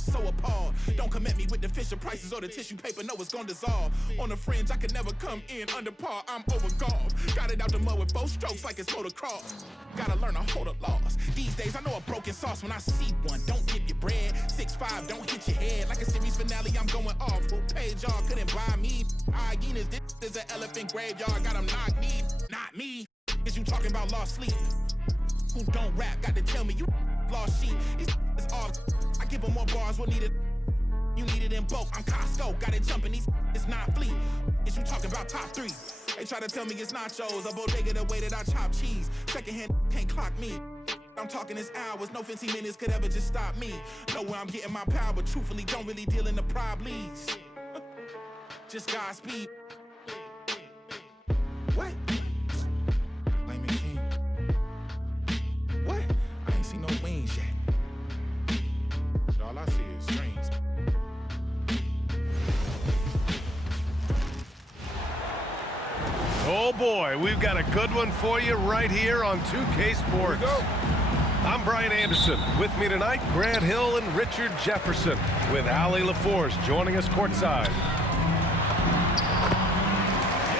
so appalled. Don't come at me with the Fisher prices or the tissue paper, no, it's gonna dissolve. On the fringe, I could never come in under par, I'm overgalled. Got it out the mud with 4 strokes like it's motocross. Gotta learn to hold a loss. These days, I know a broken sauce when I see one. Don't dip your bread. 6'5", don't hit your head. Like a series finale, I'm going off. Who paid y'all? Couldn't buy me. Hyenas, this is an elephant graveyard. Got them knock me, not me. Is you talking about lost sleep? Who don't rap? Got to tell me you lost sheep. These is all. I give them more bars, what needed? You need it in bulk. I'm Costco, got it jumping. These it's not fleet. Is you talking about top 3? They try to tell me it's nachos, a bodega the way that I chop cheese. Secondhand can't clock me. I'm talking this hours, no 15 minutes could ever just stop me. Know where I'm getting my power, but truthfully don't really deal in the problems. Just Godspeed. What? Blame it, King. What? I ain't seen no wings yet. All I see is strings. Oh boy, we've got a good one for you right here on 2K Sports. I'm Brian Anderson. With me tonight, Grant Hill and Richard Jefferson, with Allie LaForce joining us courtside.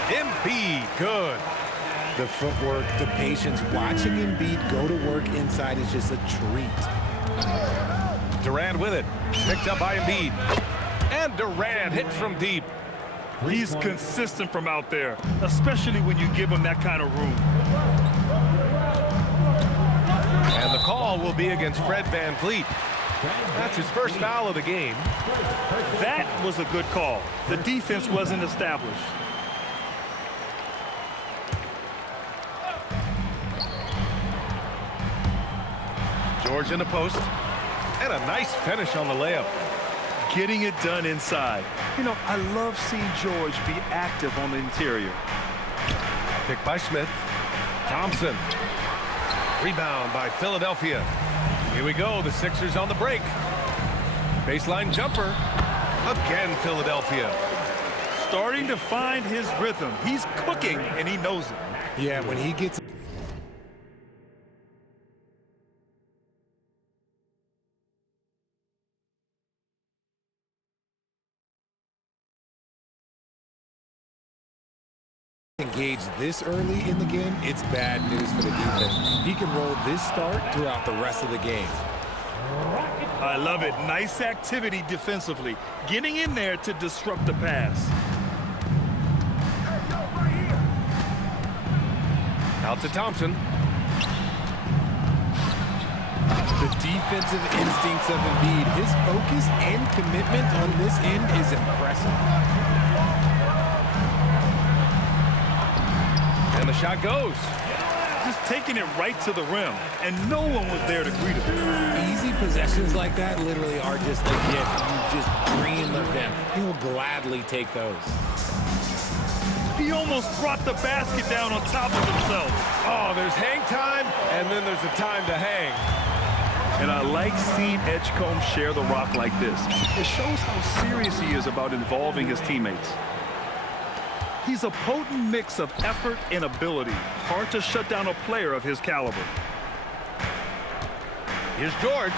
Embiid, good. The footwork, the patience, watching Embiid go to work inside is just a treat. Durant with it, picked up by Embiid. And Durant hits from deep. He's consistent from out there, especially when you give him that kind of room. And the call will be against Fred VanVleet. That's his first foul of the game. That was a good call. The defense wasn't established. George in the post. And a nice finish on the layup. Getting it done inside. You know, I love seeing George be active on the interior. Picked by Smith. Thompson. Rebound by Philadelphia. Here we go, the Sixers on the break. Baseline jumper. Again, Philadelphia. Starting to find his rhythm. He's cooking, and he knows it. Yeah, when he gets... engaged this early in the game, it's bad news for the defense. He can roll this start throughout the rest of the game. I love it. Nice activity defensively. Getting in there to disrupt the pass. Out to Thompson. The defensive instincts of Embiid, his focus and commitment on this end is impressive. And the shot goes. Just taking it right to the rim, and no one was there to greet him. Easy possessions like that literally are just a gift. You just dream of them. He'll gladly take those. He almost brought the basket down on top of himself. Oh, there's hang time, and then there's the time to hang. And I like seeing Edgecombe share the rock like this. It shows how serious he is about involving his teammates. He's a potent mix of effort and ability. Hard to shut down a player of his caliber. Here's George.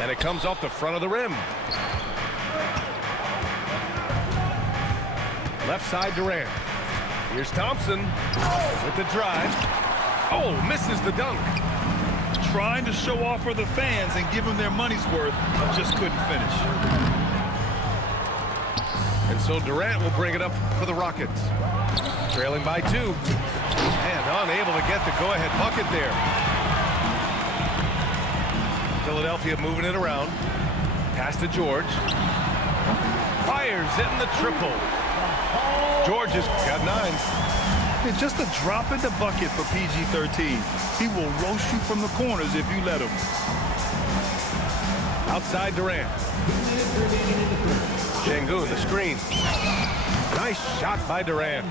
And it comes off the front of the rim. Left side Durant. Here's Thompson with the drive. Oh, misses the dunk. Trying to show off for the fans and give them their money's worth, but just couldn't finish. And so Durant will bring it up for the Rockets. Trailing by 2. And unable to get the go-ahead bucket there. Philadelphia moving it around. Pass to George. Fires in the triple. George has got 9. And just a drop in the bucket for PG-13. He will roast you from the corners if you let him. Outside Durant. Şengün, the screen. Nice shot by Durant.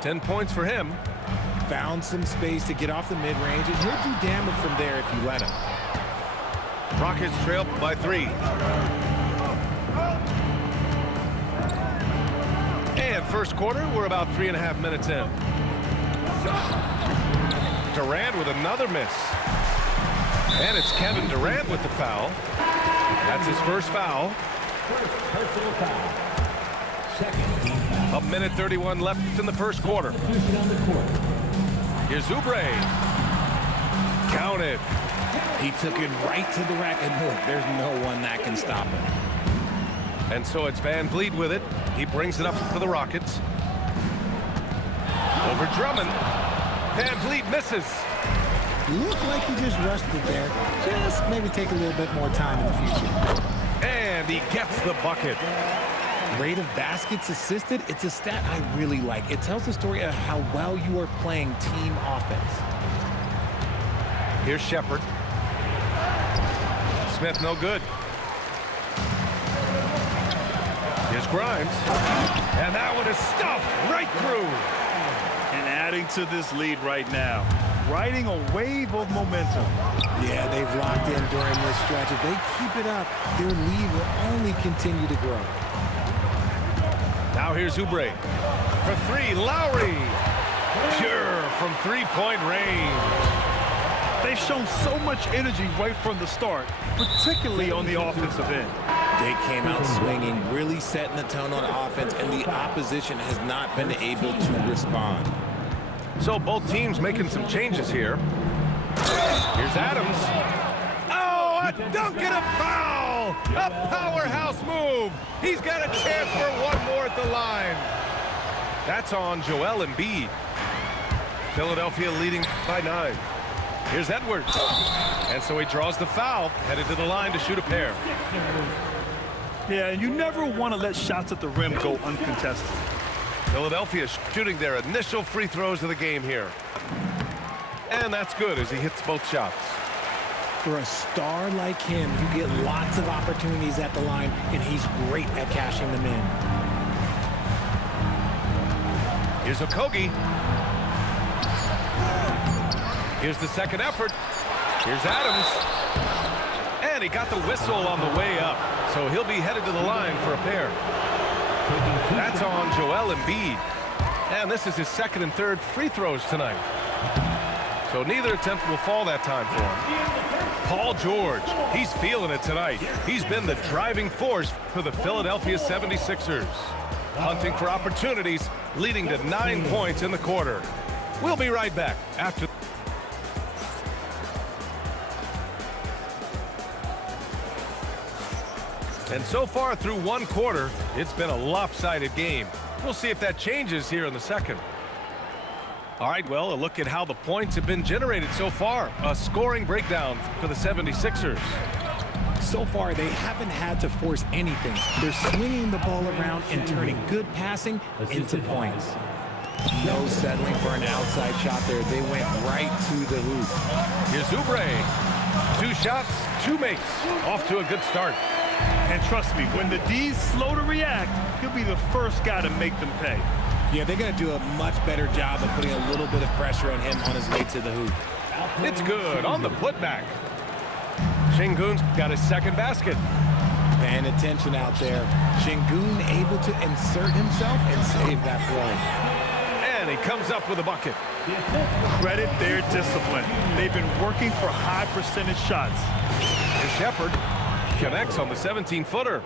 10 points for him. Found some space to get off the mid-range, and he'll do damage from there if you let him. Rockets trail by 3. And first quarter, we're about 3.5 minutes in. Durant with another miss. And it's Kevin Durant with the foul. That's his first foul. Personal foul. Second team foul. 1:31 left in the first quarter. Substitution on the court. Here's Oubre. Counted. He took it right to the rack, and look, there's no one that can stop him. And so it's Van Vliet with it. He brings it up for the Rockets. Over Drummond. Van Vliet misses. Looked like he just rushed it there. Just maybe take a little bit more time in the future. And he gets the bucket. Rate of baskets assisted, it's a stat I really like. It tells the story of how well you are playing team offense. Here's Shepherd. Smith no good. Here's Grimes. And that one is stuffed right through. And adding to this lead right now. Riding a wave of momentum. Yeah, they've locked in during this stretch. If they keep it up, their lead will only continue to grow. Now here's Oubre. For three, Lowry. Pure from three-point range. They've shown so much energy right from the start, particularly on the offensive end. They came out swinging, really setting the tone on offense, and the opposition has not been able to respond. So both teams making some changes here. Here's Adams. Oh, a dunk and a foul! A powerhouse move. He's got a chance for one more at the line. That's on Joel Embiid. Philadelphia leading by 9. Here's Edwards. And so he draws the foul, headed to the line to shoot a pair. Yeah, and you never want to let shots at the rim go uncontested. Philadelphia shooting their initial free throws of the game here. And that's good as he hits both shots. For a star like him, you get lots of opportunities at the line, and he's great at cashing them in. Here's Okogie. Here's the second effort. Here's Adams. And he got the whistle on the way up. So he'll be headed to the line for a pair. That's on Joel Embiid. And this is his second and third free throws tonight. So neither attempt will fall that time for him. Paul George, he's feeling it tonight. He's been the driving force for the Philadelphia 76ers. Hunting for opportunities, leading to 9 points in the quarter. We'll be right back after. And so far through one quarter, it's been a lopsided game. We'll see if that changes here in the second. All right, well, a look at how the points have been generated so far. A scoring breakdown for the 76ers. So far, they haven't had to force anything. They're swinging the ball around and turning good passing into points. No settling for an outside shot there. They went right to the hoop. Here's Oubre. 2 shots, 2 makes. Off to a good start. And trust me, when the D's slow to react, he'll be the first guy to make them pay. Yeah, they're going to do a much better job of putting a little bit of pressure on him on his way to the hoop. It's good on the putback. Şengün's got his second basket. Paying attention out there. Şengün able to insert himself and save that play. And he comes up with a bucket. Credit their discipline. They've been working for high percentage shots. Here's Shepherd. Connects on the 17-footer.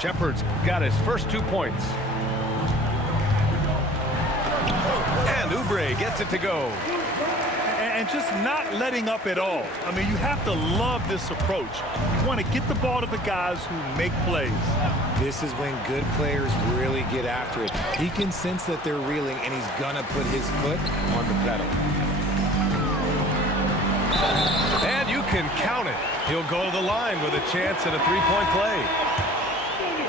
Shepherd's got his first 2 points. And Oubre gets it to go. And just not letting up at all. I mean, you have to love this approach. You want to get the ball to the guys who make plays. This is when good players really get after it. He can sense that they're reeling, and he's going to put his foot on the pedal. And you can count it. He'll go to the line with a chance at a 3-point play.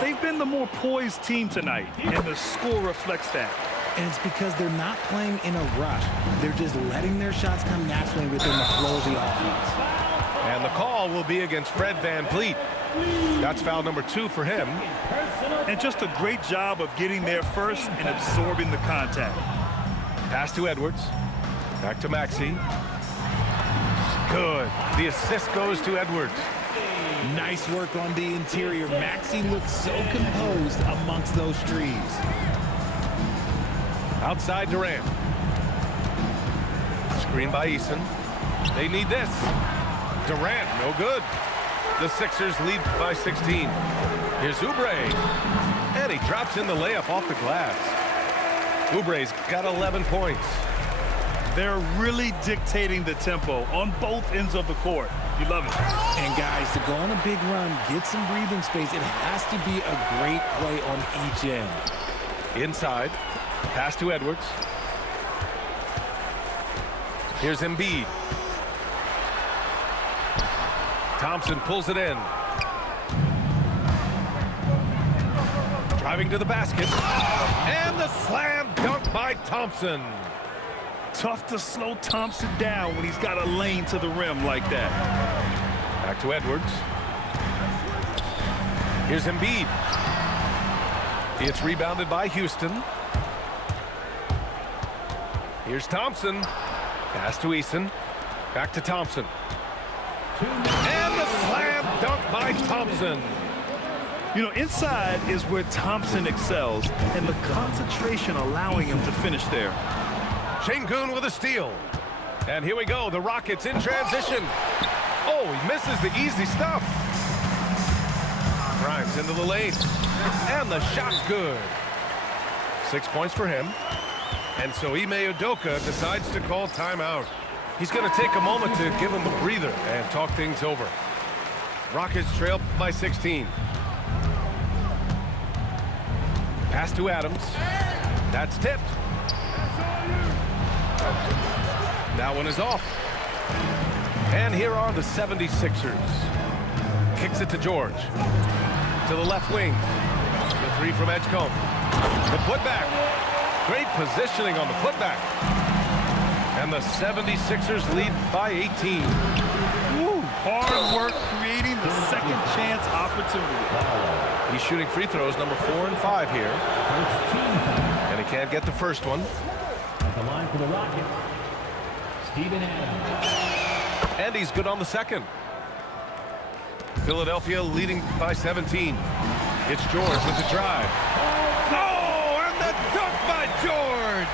They've been the more poised team tonight, and the score reflects that. And it's because they're not playing in a rush. They're just letting their shots come naturally within the flow of the offense. And the call will be against Fred VanVleet. That's foul number 2 for him. And just a great job of getting there first and absorbing the contact. Pass to Edwards. Back to Maxey. Good. The assist goes to Edwards. Nice work on the interior. Maxey looks so composed amongst those trees. Outside Durant. Screen by Eason. They need this. Durant, no good. The Sixers lead by 16. Here's Oubre. And he drops in the layup off the glass. Oubre's got 11 points. They're really dictating the tempo on both ends of the court. You love it. And guys, to go on a big run, get some breathing space, it has to be a great play on each end. Inside. Pass to Edwards. Here's Embiid. Thompson pulls it in. Driving to the basket. And the slam dunk by Thompson. Tough to slow Thompson down when he's got a lane to the rim like that. Back to Edwards. Here's Embiid. It's rebounded by Houston. Here's Thompson. Pass to Eason. Back to Thompson. And the slam dunk by Thompson. You know, inside is where Thompson excels, and the concentration allowing him to finish there. Şengün with a steal. And here we go, the Rockets in transition. Oh, he misses the easy stuff. Grimes into the lane. And the shot's good. 6 points for him. And so Ime Udoka decides to call timeout. He's going to take a moment to give him a breather and talk things over. Rockets trail by 16. Pass to Adams. That's tipped. That one is off. And here are the 76ers. Kicks it to George. To the left wing. The three from Edgecombe. The putback. Great positioning on the putback. And the 76ers lead by 18. Woo. Hard work creating the second chance opportunity. He's shooting free throws number 4 and 5 here. And he can't get the first one. At the line for the Rockets, Steven Adams. And he's good on the second. Philadelphia leading by 17. It's George with the drive. Oh, and the dunk by George!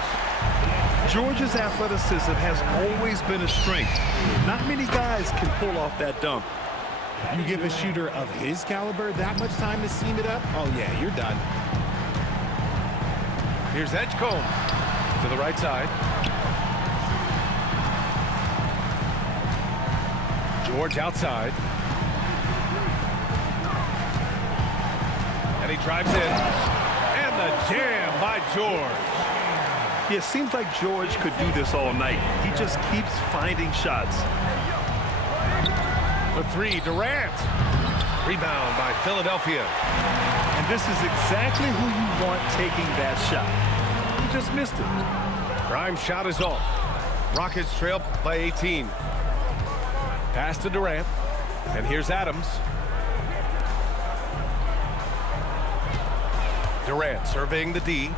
George's athleticism has always been a strength. Not many guys can pull off that dunk. You give a shooter of his caliber that much time to seam it up, oh yeah, you're done. Here's Edgecombe to the right side. George outside. And he drives in. And the jam by George. Yeah, it seems like George could do this all night. He just keeps finding shots. For three, Durant. Rebound by Philadelphia. And this is exactly who you want taking that shot. He just missed it. Grimes' shot is off. Rockets trail by 18. Pass to Durant. And here's Adams. Durant surveying the D.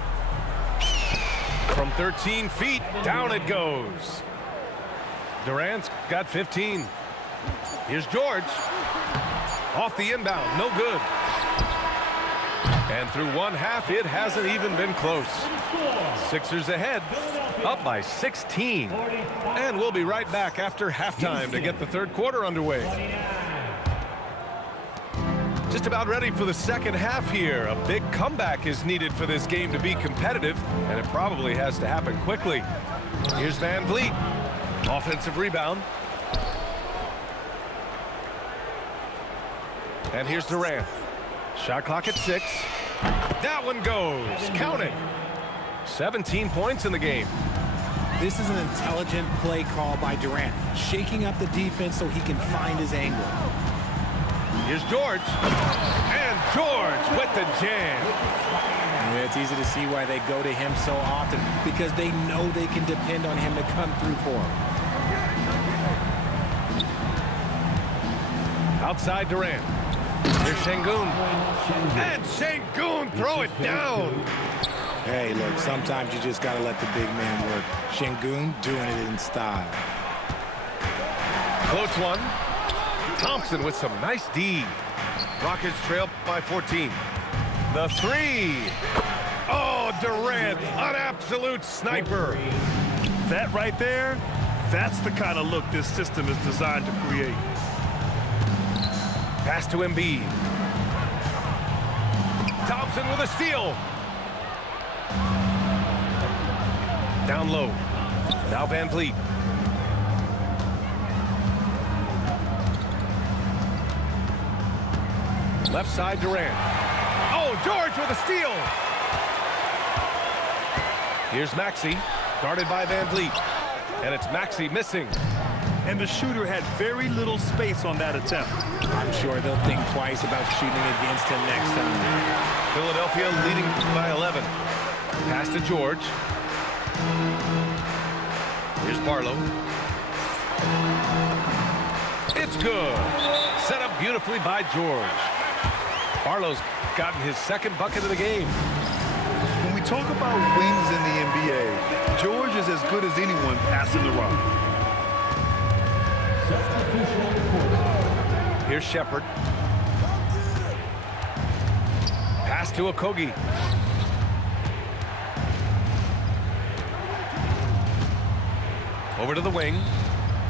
From 13 feet, down it goes. Durant's got 15. Here's George. Off the inbound, no good. And through one half, it hasn't even been close. Sixers ahead, up by 16. And we'll be right back after halftime to get the third quarter underway. Just about ready for the second half here. A big comeback is needed for this game to be competitive, and it probably has to happen quickly. Here's Van Vliet. Offensive rebound. And here's Durant. Shot clock at 6. That one goes. Count it. 17 points in the game. This is an intelligent play call by Durant, shaking up the defense so he can find his angle. Here's George. And George with the jam. Yeah, it's easy to see why they go to him so often, because they know they can depend on him to come through for them. Outside Durant. Here's Şengün. And Şengün throw it down. Hey, look, sometimes you just got to let the big man work. Şengün doing it in style. Floats one. Thompson with some nice D. Rockets trail by 14. The three. Oh, Durant, an absolute sniper. That right there, that's the kind of look this system is designed to create. Pass to Embiid. Thompson with a steal. Down low. Now Van Vliet. Left side Durant. Oh, George with a steal. Here's Maxey, guarded by Van Vliet. And it's Maxey missing. And the shooter had very little space on that attempt. I'm sure they'll think twice about shooting against him next time. Philadelphia leading by 11. Pass to George. Here's Barlow. It's good. Set up beautifully by George. Barlow's gotten his second bucket of the game. When we talk about wings in the NBA, George is as good as anyone passing the rock. Here's Shepherd. Pass to Okogie. Over to the wing.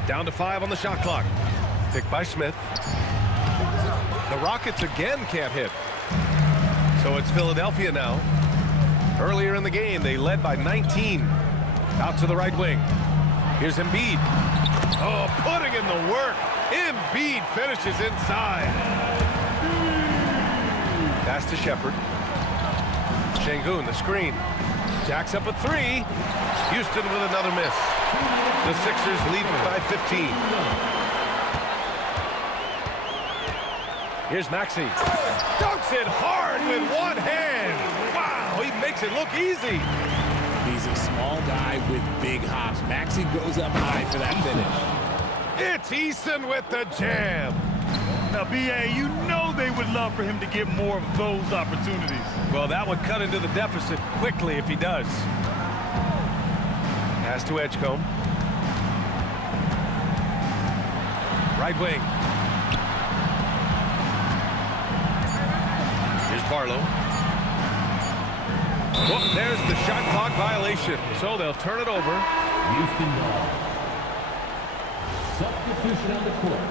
Down to 5 on the shot clock. Picked by Smith. The Rockets again can't hit. So it's Philadelphia now. Earlier in the game, they led by 19. Out to the right wing. Here's Embiid. Oh, putting in the work. Embiid finishes inside. Pass to Shepherd. Şengün, the screen. Jacks up a 3. Houston with another miss. The Sixers lead by 15. Here's Maxey. Dunks it hard with one hand. Wow, he makes it look easy. He's a small guy with big hops. Maxey goes up high for that finish. It's Eason with the jam. Now, B.A., you know they would love for him to get more of those opportunities. Well, that would cut into the deficit quickly if he does. Pass to Edgecombe. Right wing. Here's Barlow. Oh, there's the shot clock violation. So they'll turn it over. Houston ball. Substitution on the court.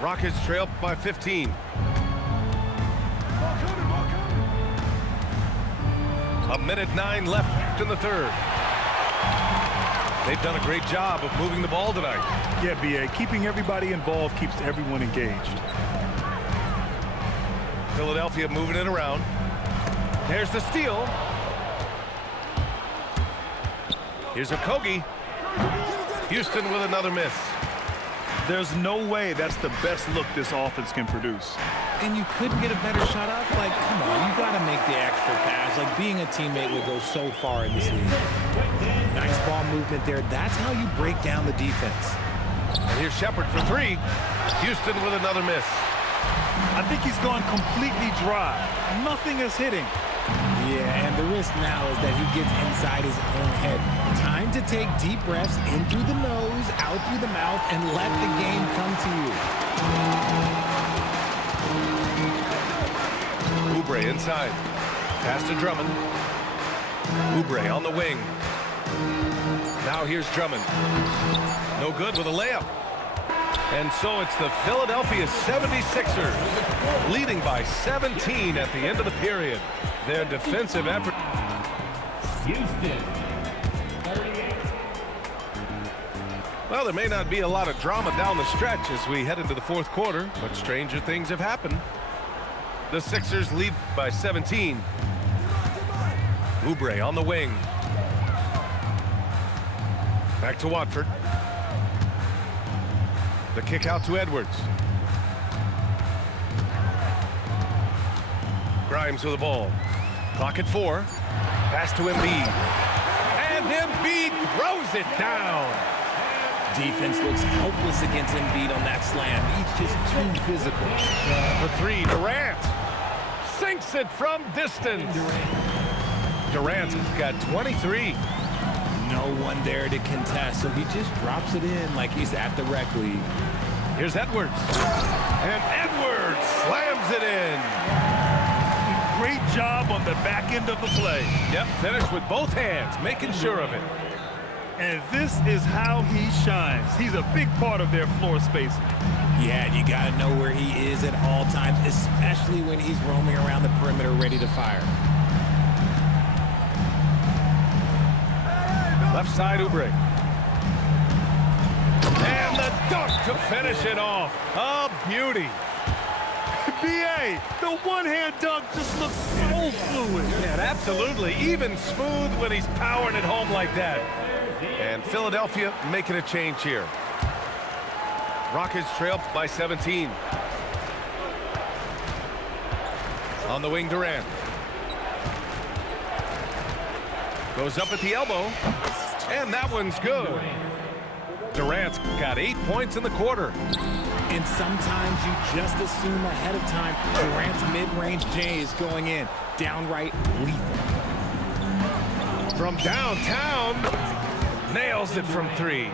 Rockets trail by 15. A minute 9 left in the third. They've done a great job of moving the ball tonight. Yeah, B.A., keeping everybody involved keeps everyone engaged. Philadelphia moving it around. There's the steal. Here's Okogie. Houston with another miss. There's no way that's the best look this offense can produce. And you couldn't get a better shot off? Like, come on, you got to make the extra pass. Like, being a teammate will go so far in this league. Nice ball movement there. That's how you break down the defense. And here's Shepherd for 3. Houston with another miss. I think he's gone completely dry. Nothing is hitting. Yeah, and the risk now is that he gets inside his own head. Time to take deep breaths in through the nose, out through the mouth, and let the game come to you. Oubre inside. Pass to Drummond. Oubre on the wing. Now here's Drummond. No good with a layup. And so it's the Philadelphia 76ers leading by 17 at the end of the period. Their defensive effort. Houston, 38. Well, there may not be a lot of drama down the stretch as we head into the fourth quarter, but stranger things have happened. The Sixers lead by 17. Oubre on the wing. Back to Watford. The kick out to Edwards. Grimes with the ball. Clock at 4. Pass to Embiid. And Embiid throws it down. Defense looks helpless against Embiid on that slam. He's just too physical. For 3, Durant. Sinks it from distance. Durant's got 23. No one there to contest, so he just drops it in like he's at the rec league. Here's Edwards. And Edwards slams it in. Great job on the back end of the play. Yep, finished with both hands, making sure of it. And this is how he shines. He's a big part of their floor spacing. Yeah, you got to know where he is at all times, especially when he's roaming around the perimeter ready to fire. Left side, Oubre. And the dunk to finish it off. A beauty. B.A., the one-hand dunk just looks so fluid. Yeah, absolutely. Even smooth when he's powering it home like that. And Philadelphia making a change here. Rockets trail by 17. On the wing, Durant. Goes up at the elbow. And that one's good. Durant's got 8 points in the quarter. And sometimes you just assume ahead of time Durant's mid-range J is going in. Downright lethal. From downtown, nails it from 3.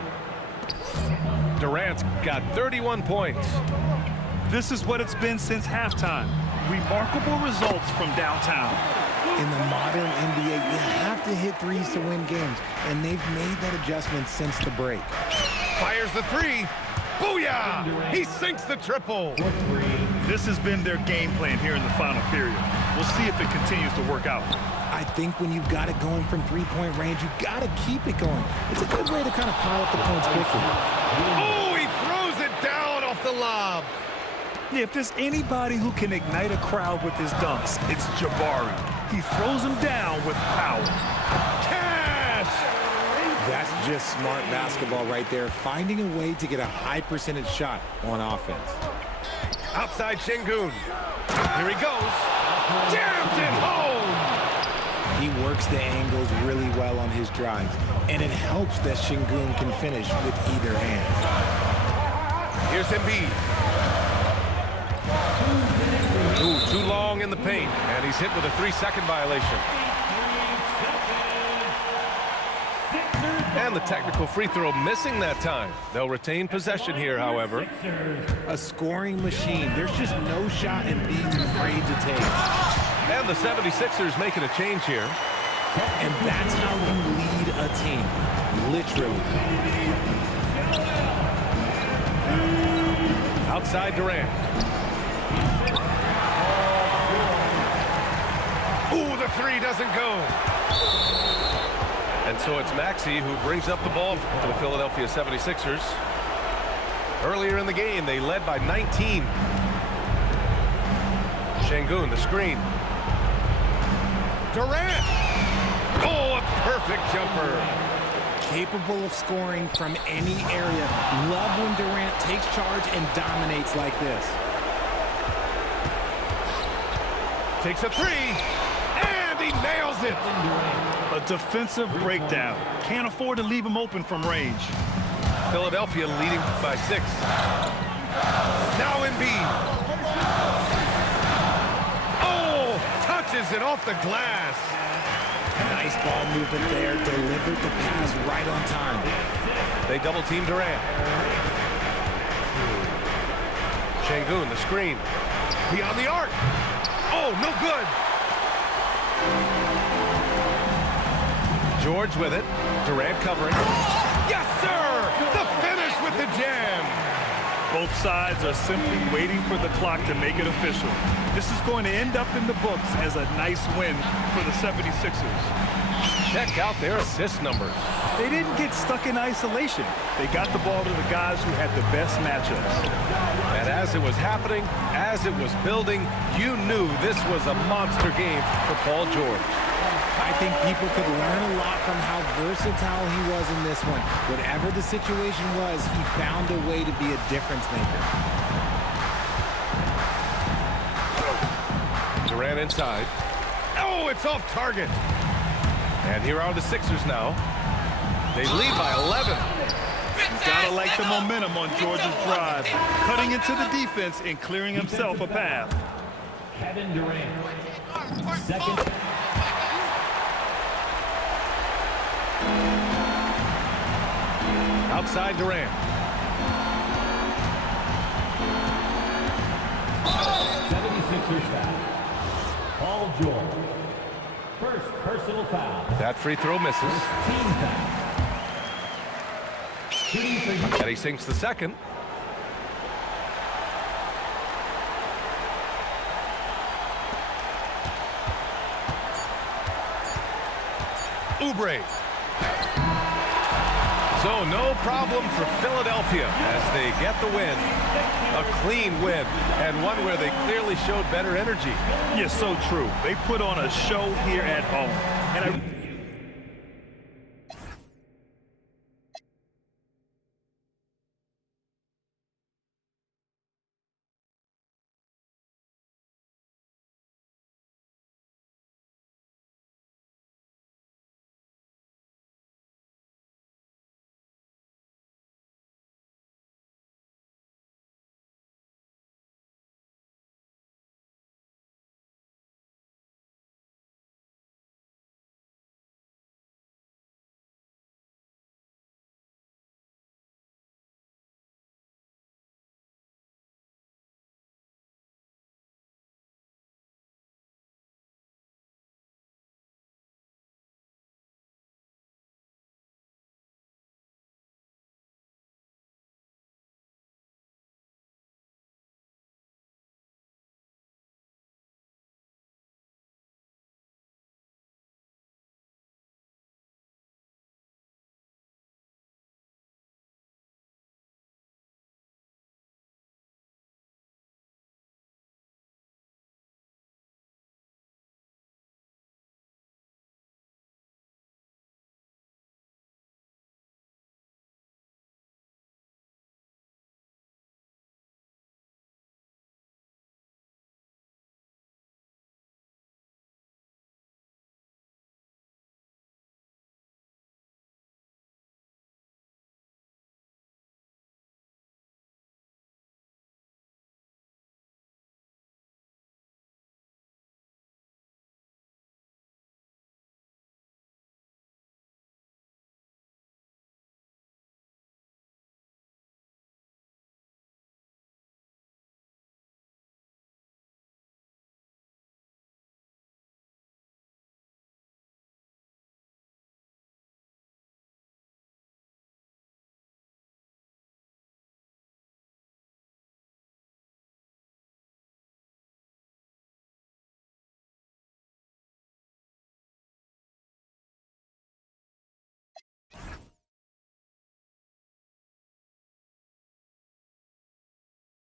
Durant's got 31 points. This is what it's been since halftime. Remarkable results from downtown. In the modern NBA, you have to hit threes to win games, and they've made that adjustment since the break. Fires the 3. Booyah! He sinks the triple. This has been their game plan here in the final period. We'll see if it continues to work out. I think when you've got it going from three-point range, you got to keep it going. It's a good way to kind of pile up the points quickly. Oh, he throws it down off the lob. Yeah, if there's anybody who can ignite a crowd with his dunks, it's Jabari. He throws them down with power. Cash! That's just smart basketball right there, finding a way to get a high percentage shot on offense. Outside Şengün. Here he goes. Jams it home! He works the angles really well on his drives, and it helps that Şengün can finish with either hand. Here's Embiid. Ooh, too long in the paint, and he's hit with a 3-second violation. And the technical free throw missing that time. They'll retain possession here, however. A scoring machine. There's just no shot Embiid's afraid to take. And the 76ers making a change here. And that's how you lead a team, literally. Outside Durant. Ooh, the 3 doesn't go. And so it's Maxey who brings up the ball for the Philadelphia 76ers. Earlier in the game, they led by 19. Şengün, the screen. Durant! Oh, a perfect jumper. Capable of scoring from any area. Love when Durant takes charge and dominates like this. Takes a 3, and he nails it. A defensive breakdown. Can't afford to leave him open from range. Philadelphia leading by 6. Now Embiid. Oh, touches it off the glass. Nice ball movement there. Delivered the pass right on time. They double team Durant. Şengün, the screen. Beyond the arc. Oh, no good. George with it. Durant covering. Yes, sir! The finish with the jam. Both sides are simply waiting for the clock to make it official. This is going to end up in the books as a nice win for the 76ers. Check out their assist numbers. They didn't get stuck in isolation. They got the ball to the guys who had the best matchups. And as it was happening, as it was building, you knew this was a monster game for Paul George. I think people could learn a lot from how versatile he was in this one. Whatever the situation was, he found a way to be a difference maker. Durant inside. Oh, it's off target. And here are the Sixers now. They lead by 11. You gotta like the momentum on George's drive, cutting into the defense and clearing himself a path. Kevin Durant. Second. Outside Durant. 76ers foul. Paul George. First personal foul. That free throw misses. Team foul. And he sinks the second. Oubre. So no problem for Philadelphia as they get the win. A clean win, and one where they clearly showed better energy. Yes, so true. They put on a show here at home. And